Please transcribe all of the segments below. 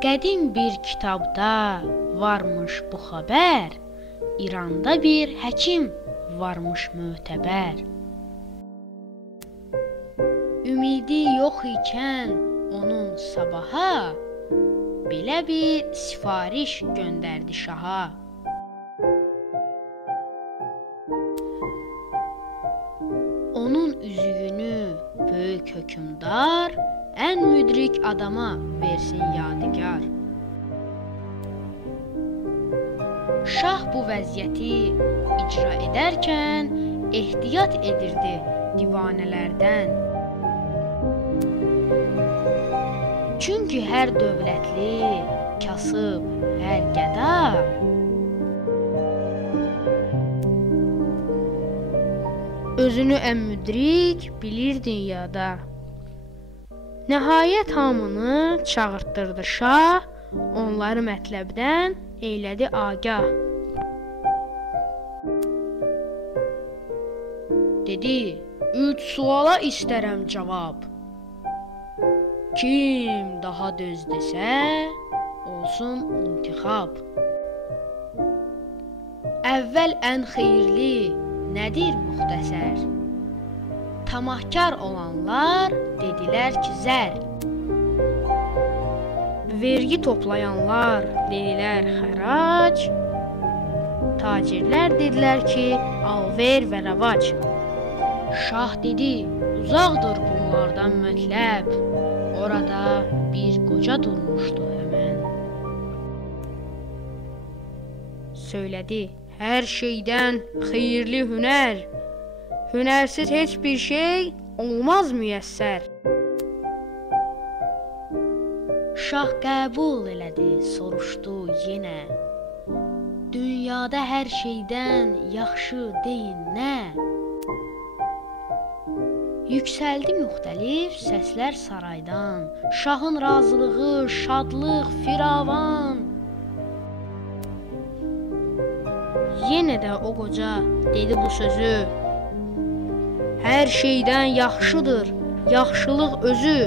Qədim bir kitabda varmış bu xəbər, İranda bir həkim varmış mötəbər. Ümidi yox ikən onun sabaha, belə bir sifariş göndərdi şaha. Onun üzüyünü böyük hökümdar ən müdrik adama versin yadigar. Şah bu vəziyyəti icra edərkən ehtiyat edirdi divanələrdən. Çünki hər dövlətli, kasıb, hər qəda özünü ən müdrik bilir dünyada. Nəhayət hamını çağırtdırdı şah, onları mətləbdən eylədi agah. Dedi, 3 suala istərəm cavab. Kim daha düz desə, olsun intixab. Əvvəl ən xeyirli nədir müxtəsər? Tamahkar olanlar dedilər ki zər. Vergi toplayanlar dedilər xərac. Tacirlər dedilər ki alver və rəvac. Şah dedi, uzaqdır bunlardan mətləb. Orada bir qoca durmuşdu həmən. Söylədi, hər şeydən xeyirli hünər. Hünərsiz heç bir şey olmaz müyəssər. Şah qəbul elədi, soruşdu yenə. Dünyada hər şeydən yaxşı deyin nə? Yüksəldi müxtəlif səslər saraydan. Şahın razılığı, şadlıq, firavan. Yenə də o qoca dedi bu sözü. Hər şeydən yaxşıdır, yaxşılıq özü.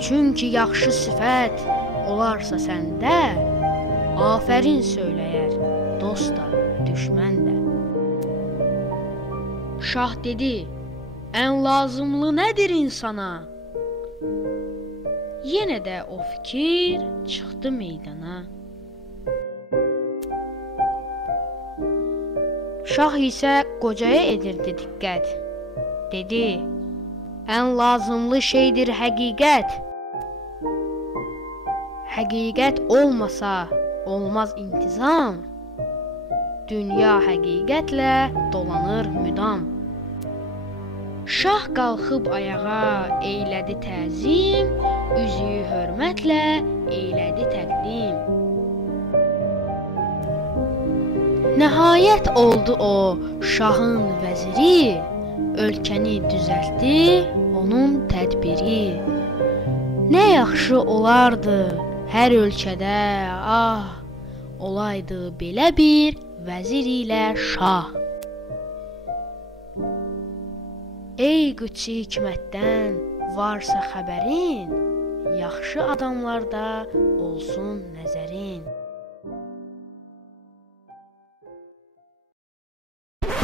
Çünki yaxşı sifət olarsa səndə, afərin söyləyər, dost da, düşmən də. Şah dedi, ən lazımlı nədir insana? Yenə də o fikir çıxdı meydana. Şah isə qocaya edirdi diqqət. Dedi, ən lazımlı şeydir həqiqət. Həqiqət olmasa olmaz intizam. Dünya həqiqətlə dolanır müdam. Şah qalxıb ayağa eylədi təzim, üzüyü hörmətlə eylədi təqdim. Nəhayət oldu o şahın vəziri, ölkəni düzəltdi onun tədbiri. Nə yaxşı olardı hər ölkədə, ah, olaydı belə bir vəzir ilə şah. Ey qüdsi hikmətdən varsa xəbərin, yaxşı adamlarda olsun nəzərin.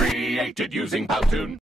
Created using Powtoon.